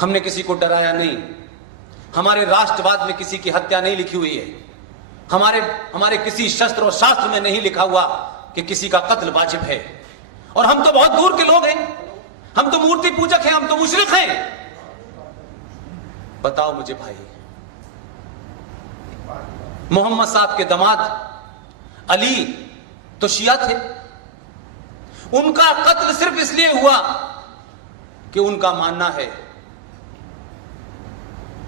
हमने किसी को डराया नहीं, हमारे राष्ट्रवाद में किसी की हत्या नहीं लिखी हुई है, हमारे किसी शस्त्र और शास्त्र में नहीं लिखा हुआ कि किसी का कत्ल वाजिब है। और हम तो बहुत दूर के लोग हैं, हम तो मूर्ति पूजक हैं, हम तो मुशरिक हैं। बताओ मुझे भाई, मोहम्मद साहब के दामाद अली तो शिया थे, उनका कत्ल सिर्फ इसलिए हुआ कि उनका मानना है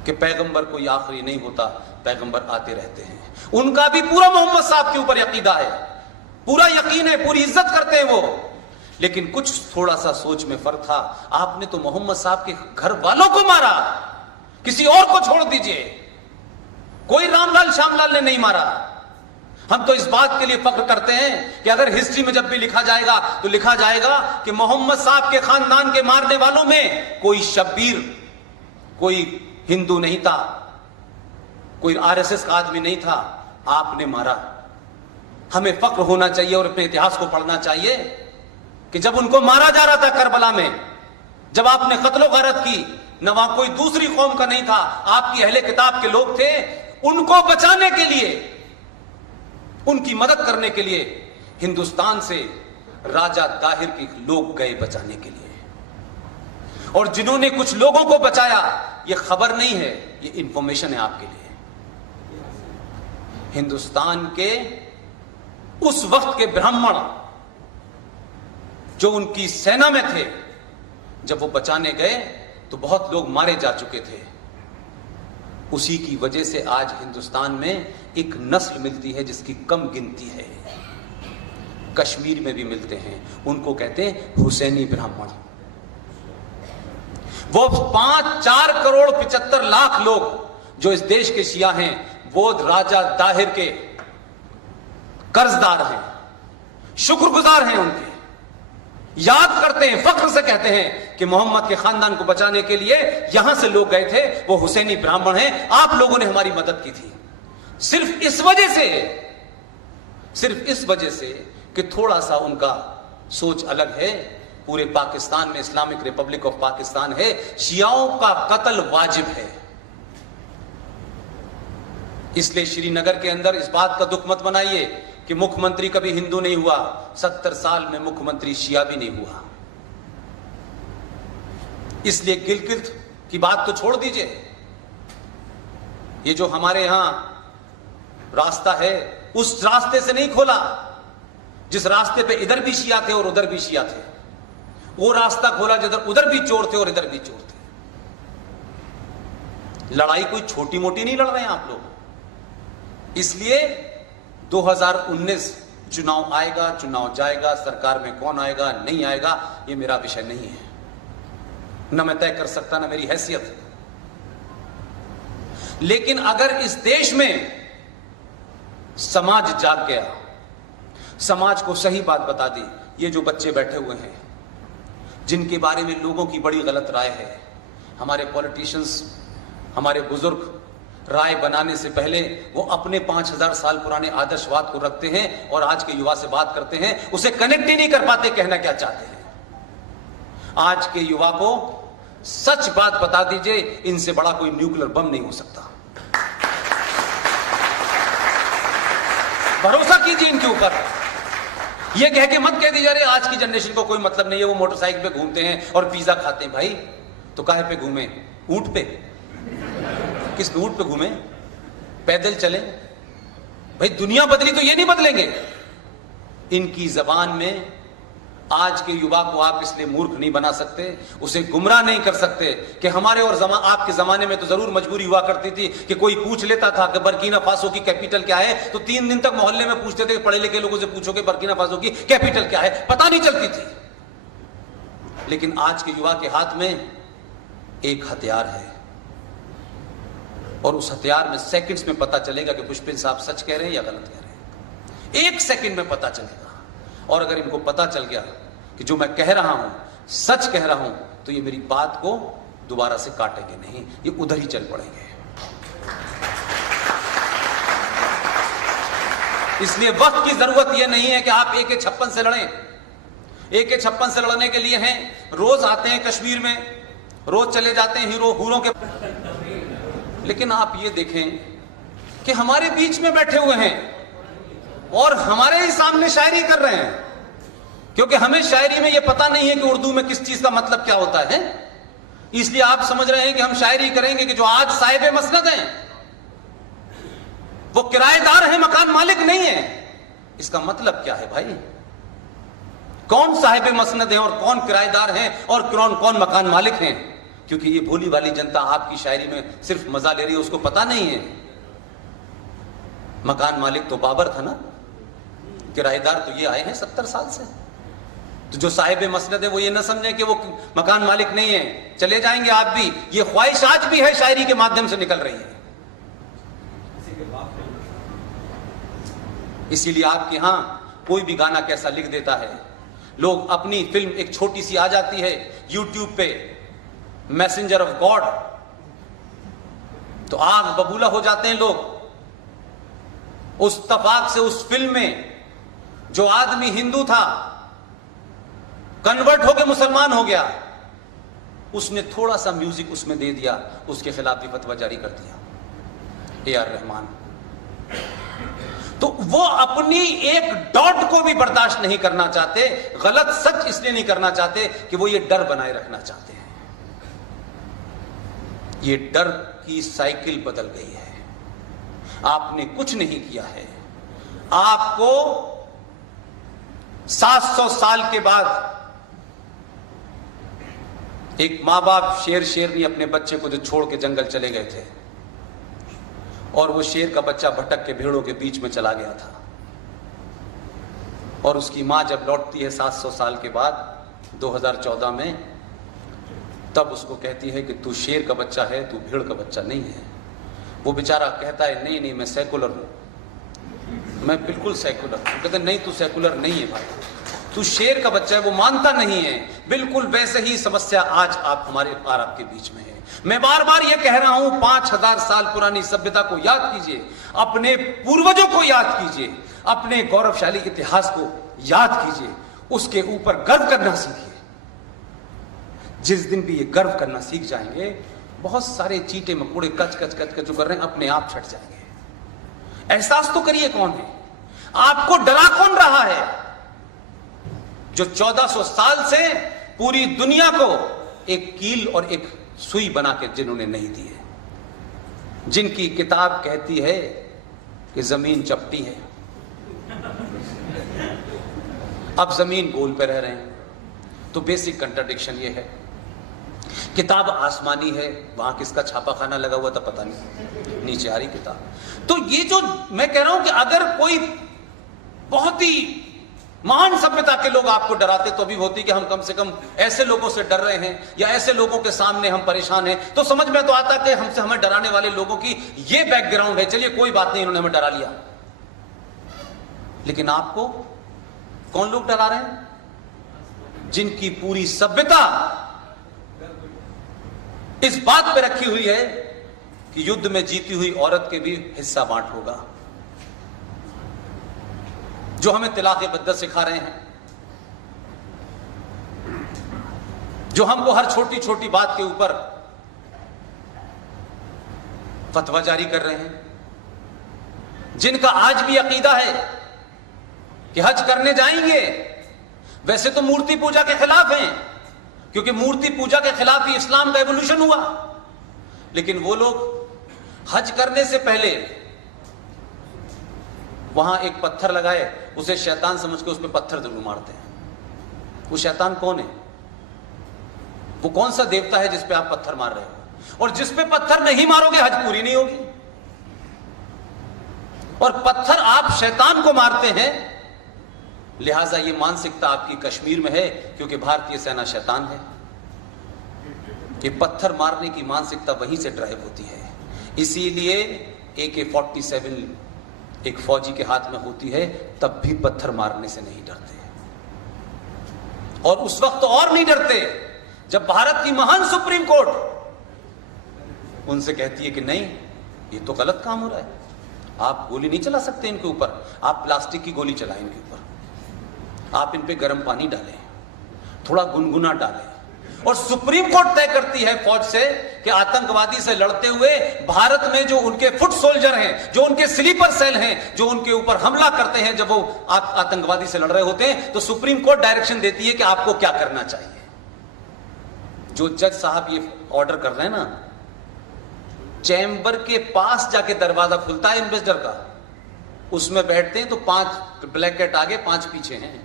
कि पैगंबर कोई आखिरी नहीं होता, पैगंबर आते रहते हैं। उनका भी पूरा मोहम्मद साहब के ऊपर यकीदा है, पूरा यकीन है, पूरी इज्जत करते हैं वो, लेकिन कुछ थोड़ा सा सोच में फर्क था। आपने तो मोहम्मद साहब के घर वालों को मारा, किसी और को छोड़ दीजिए, कोई रामलाल श्यामलाल ने नहीं मारा। हम तो इस बात के लिए फख्र करते हैं कि अगर हिस्ट्री में जब भी लिखा जाएगा तो लिखा जाएगा कि मोहम्मद साहब के खानदान के मारने वालों में कोई शब्बीर, कोई हिंदू नहीं था, कोई आरएसएस का आदमी नहीं था, आपने मारा। हमें फख्र होना चाहिए और अपने इतिहास को पढ़ना चाहिए कि जब उनको मारा जा रहा था करबला में, जब आपने कत्लो गारत की, न वहां कोई दूसरी कौम का नहीं था, आपकी अहले किताब के लोग थे। उनको बचाने के लिए, उनकी मदद करने के लिए हिंदुस्तान से राजा ताहिर के लोग गए बचाने के लिए। और जिन्होंने कुछ लोगों को बचाया, यह खबर नहीं है, यह इंफॉर्मेशन है आपके लिए। हिंदुस्तान के उस वक्त के ब्राह्मण जो उनकी सेना में थे, जब वो बचाने गए तो बहुत लोग मारे जा चुके थे। उसी की वजह से आज हिंदुस्तान में एक नस्ल मिलती है जिसकी कम गिनती है, कश्मीर में भी मिलते हैं, उनको कहते हैं हुसैनी ब्राह्मण। वो 5-4 करोड़ 75 लाख लोग जो इस देश के शिया हैं, वो राजा ताहिर के कर्जदार हैं, शुक्रगुजार हैं, उनके याद करते हैं, फख्र से कहते हैं कि मोहम्मद के खानदान को बचाने के लिए यहां से लोग गए थे, वो हुसैनी ब्राह्मण हैं, आप लोगों ने हमारी मदद की थी। सिर्फ इस वजह से कि थोड़ा सा उनका सोच अलग है। पूरे पाकिस्तान में इस्लामिक रिपब्लिक ऑफ पाकिस्तान है, शियाओं का कत्ल वाजिब है। इसलिए श्रीनगर के अंदर इस बात का दुख मत बनाइए कि मुख्यमंत्री कभी हिंदू नहीं हुआ। 70 साल में मुख्यमंत्री शिया भी नहीं हुआ। इसलिए गिलगित की बात तो छोड़ दीजिए। ये जो हमारे यहां रास्ता है, उस रास्ते से नहीं खोला जिस रास्ते पे इधर भी शिया थे और उधर भी शिया थे। वो रास्ता खोला जिधर उधर भी चोर थे और इधर भी चोर थे। लड़ाई कोई छोटी मोटी नहीं लड़ रहे हैं आप लोग। इसलिए 2019 चुनाव आएगा, चुनाव जाएगा, सरकार में कौन आएगा नहीं आएगा ये मेरा विषय नहीं है, न मैं तय कर सकता, न मेरी हैसियत है। लेकिन अगर इस देश में समाज जाग गया, समाज को सही बात बता दी, ये जो बच्चे बैठे हुए हैं जिनके बारे में लोगों की बड़ी गलत राय है, हमारे पॉलिटिशियंस, हमारे बुजुर्ग राय बनाने से पहले वो अपने 5000 साल पुराने आदर्शवाद को रखते हैं और आज के युवा से बात करते हैं, उसे कनेक्ट ही नहीं कर पाते, कहना क्या चाहते हैं। आज के युवा को सच बात बता दीजिए, इनसे बड़ा कोई न्यूक्लियर बम नहीं हो सकता। भरोसा कीजिए इनके ऊपर। ये कह के मत कह दीजिए अरे आज की जनरेशन को कोई मतलब नहीं है, वो मोटरसाइकिल पे घूमते हैं और पिज्जा खाते हैं। भाई तो काहे पे घूमे? ऊंट पे? किस ऊंट पे घूमे? पैदल चले? भाई दुनिया बदली तो ये नहीं बदलेंगे। इनकी जबान में आज के युवा को आप इसलिए मूर्ख नहीं बना सकते, उसे गुमराह नहीं कर सकते कि हमारे और आपके जमाने में तो जरूर मजबूरी हुआ करती थी कि कोई पूछ लेता था कि बर्किना फासो की कैपिटल क्या है, तो 3 दिन तक मोहल्ले में पूछते थे, पढ़े लिखे लोगों से पूछो कि बर्किना फासो की कैपिटल क्या है, पता नहीं चलती थी। लेकिन आज के युवा के हाथ में एक हथियार है और उस हथियार में सेकंड्स में पता चलेगा कि पुष्पिन साहब सच कह रहे हैं या गलत कह रहे हैं। 1 सेकंड में पता चलेगा। और अगर इनको पता चल गया कि जो मैं कह रहा हूं सच कह रहा हूं, तो ये मेरी बात को दोबारा से काटेंगे नहीं, ये उधर ही चल पड़ेंगे। इसलिए वक्त की जरूरत यह नहीं है कि आप AK-56 से लड़ें। AK-56 से लड़ने के लिए हैं, रोज आते हैं कश्मीर में रोज चले जाते हैं हीरो हूरों के। लेकिन आप ये देखें कि हमारे बीच में बैठे हुए हैं और हमारे ही सामने शायरी कर रहे हैं, क्योंकि हमें शायरी में ये पता नहीं है कि उर्दू में किस चीज का मतलब क्या होता है। इसलिए आप समझ रहे हैं कि हम शायरी करेंगे कि जो आज साहिब मसनद हैं वो किराएदार हैं, मकान मालिक नहीं है। इसका मतलब क्या है भाई? कौन साहिब मसनद है और कौन किराएदार हैं और कौन कौन मकान मालिक हैं? क्योंकि ये भोली वाली जनता आपकी शायरी में सिर्फ मजा ले रही है, उसको पता नहीं है मकान मालिक तो बाबर था ना, किराएदार तो ये आए हैं 70 साल से। तो जो साहिब मसनद है वो ये ना समझे कि वो मकान मालिक नहीं है, चले जाएंगे आप भी। ये ख्वाहिश आज भी है, शायरी के माध्यम से निकल रही है। इसीलिए आपके यहां कोई भी गाना कैसा लिख देता है, लोग अपनी फिल्म एक छोटी सी आ जाती है यूट्यूब पे, मैसेंजर ऑफ गॉड, तो आग बबूला हो जाते हैं लोग। उस तफाक से उस फिल्म में जो आदमी हिंदू था कन्वर्ट होकर मुसलमान हो गया, उसने थोड़ा सा म्यूजिक उसमें दे दिया, उसके खिलाफ भी फतवा जारी कर दिया, ए.आर. रहमान। तो वो अपनी एक डॉट को भी बर्दाश्त नहीं करना चाहते, गलत सच इसलिए नहीं करना चाहते कि वो ये डर बनाए रखना चाहते हैं। ये डर की साइकिल बदल गई है। आपने कुछ नहीं किया है। आपको 700 साल के बाद एक मां बाप शेर शेरनी अपने बच्चे को जो छोड़ के जंगल चले गए थे, और वो शेर का बच्चा भटक के भेड़ों के बीच में चला गया था, और उसकी मां जब लौटती है 700 साल के बाद 2014 में, तब उसको कहती है कि तू शेर का बच्चा है, तू भेड़ का बच्चा नहीं है। वो बेचारा कहता है नहीं नहीं मैं सेकुलर हूं, मैं बिल्कुल सेकुलर हूं। कहते नहीं तू सेकुलर नहीं है भाई, तू शेर का बच्चा है। वो मानता नहीं है। बिल्कुल वैसे ही समस्या आज आप हमारे और आपके बीच में है। मैं बार बार ये कह रहा हूं, 5000 साल पुरानी सभ्यता को याद कीजिए, अपने पूर्वजों को याद कीजिए, अपने गौरवशाली इतिहास को याद कीजिए, उसके ऊपर गर्व करना सीखिए। जिस दिन भी ये गर्व करना सीख जाएंगे, बहुत सारे चीटे मकोड़े कच कच कच कच जो कर रहे हैं अपने आप छट जाएंगे। एहसास तो करिए कौन है आपको डरा, कौन रहा है? जो 1400 साल से पूरी दुनिया को एक कील और एक सुई बना के जिन्होंने नहीं दी है, जिनकी किताब कहती है कि जमीन चपटी है, अब जमीन गोल पे रह रहे हैं। तो बेसिक कंट्राडिक्शन ये है। किताब आसमानी है, वहां किसका छापा खाना लगा हुआ था पता नहीं, नीचे आ रही किताब। तो ये जो मैं कह रहा हूं कि अगर कोई बहुत ही महान सभ्यता के लोग आपको डराते तो भी होती कि हम कम से कम ऐसे लोगों से डर रहे हैं या ऐसे लोगों के सामने हम परेशान हैं, तो समझ में तो आता कि हमसे हमें डराने वाले लोगों की ये बैकग्राउंड है, चलिए कोई बात नहीं, इन्होंने हमें डरा लिया। लेकिन आपको कौन लोग डरा रहे हैं? जिनकी पूरी सभ्यता इस बात पे रखी हुई है कि युद्ध में जीती हुई औरत के भी हिस्सा बांट होगा, जो हमें तिलाक़े बद्दत सिखा रहे हैं, जो हमको हर छोटी छोटी बात के ऊपर फतवा जारी कर रहे हैं, जिनका आज भी अकीदा है कि हज करने जाएंगे। वैसे तो मूर्ति पूजा के खिलाफ हैं, क्योंकि मूर्ति पूजा के खिलाफ ही इस्लाम का एवोल्यूशन हुआ। लेकिन वो लोग हज करने से पहले वहां एक पत्थर लगाए, उसे शैतान समझ के उस पर पत्थर जरूर मारते हैं। वो शैतान कौन है? वो कौन सा देवता है जिस पे आप पत्थर मार रहे हो? और जिस पे पत्थर नहीं मारोगे हज पूरी नहीं होगी। और पत्थर आप शैतान को मारते हैं, लिहाजा ये मानसिकता आपकी कश्मीर में है, क्योंकि भारतीय सेना शैतान है। ये पत्थर मारने की मानसिकता वहीं से ड्राइव होती है। इसीलिए AK-47 एक फौजी के हाथ में होती है, तब भी पत्थर मारने से नहीं डरते। और उस वक्त तो और नहीं डरते जब भारत की महान सुप्रीम कोर्ट उनसे कहती है कि नहीं, ये तो गलत काम हो रहा है, आप गोली नहीं चला सकते इनके ऊपर, आप प्लास्टिक की गोली चलाएं इनके ऊपर, आप इन पे गर्म पानी डालें, थोड़ा गुनगुना डालें, और सुप्रीम कोर्ट तय करती है फौज से कि आतंकवादी से लड़ते हुए भारत में जो उनके फुट सोल्जर हैं, जो उनके स्लीपर सेल हैं, जो उनके ऊपर हमला करते हैं जब वो आतंकवादी से लड़ रहे होते हैं, तो सुप्रीम कोर्ट डायरेक्शन देती है कि आपको क्या करना चाहिए। जो जज साहब ये ऑर्डर कर रहे हैं ना, चैम्बर के पास जाके दरवाजा खुलता है एम्बेसडर का, उसमें बैठते हैं तो 5 ब्लैक कैट आगे 5 पीछे हैं।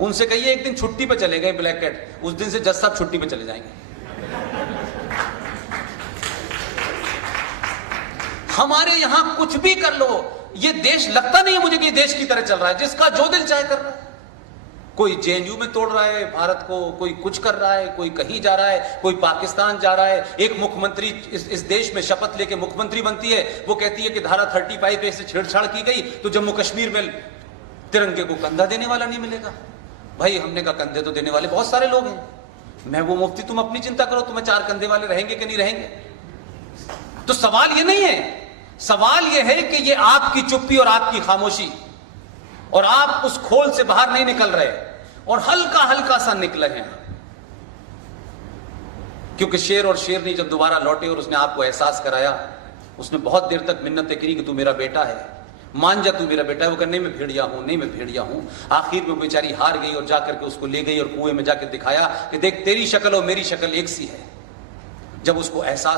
उनसे कहिए एक दिन छुट्टी पे चले गए ब्लैक कैट, उस दिन से जज साहब छुट्टी पे चले जाएंगे। हमारे यहां कुछ भी कर लो, ये देश लगता नहीं है मुझे कि देश की तरह चल रहा है, जिसका जो दिल चाहे कर रहा है। कोई जेएनयू में तोड़ रहा है भारत को, कोई कुछ कर रहा है, कोई कहीं जा रहा है, कोई पाकिस्तान जा रहा है। एक मुख्यमंत्री इस देश में शपथ लेके मुख्यमंत्री बनती है, वो कहती है कि धारा 35A से छेड़छाड़ की गई तो जम्मू कश्मीर में तिरंगे को कंधा देने वाला नहीं मिलेगा। भाई हमने कहा कंधे तो देने वाले बहुत सारे लोग हैं, मैं वो मुफ्ती, तुम अपनी चिंता करो, तुम्हें 4 कंधे वाले रहेंगे कि नहीं रहेंगे। तो सवाल ये नहीं है, सवाल ये है कि ये आपकी चुप्पी और आपकी खामोशी, और आप उस खोल से बाहर नहीं निकल रहे और हल्का हल्का सा निकले हैं। क्योंकि शेर और शेरनी जब दोबारा लौटे और उसने आपको एहसास कराया, उसने बहुत देर तक मिन्नतें करी कि तू मेरा बेटा है, मान जा तू मेरा बेटा है। वो कहने मैं भेड़िया हूं, नहीं मैं भेड़िया हूं। आखिर में बेचारी हार गई और जाकर के उसको ले गई और कुएं में जाकर दिखाया कि देख तेरी शक्ल और मेरी शक्ल एक सी है। जब उसको एहसास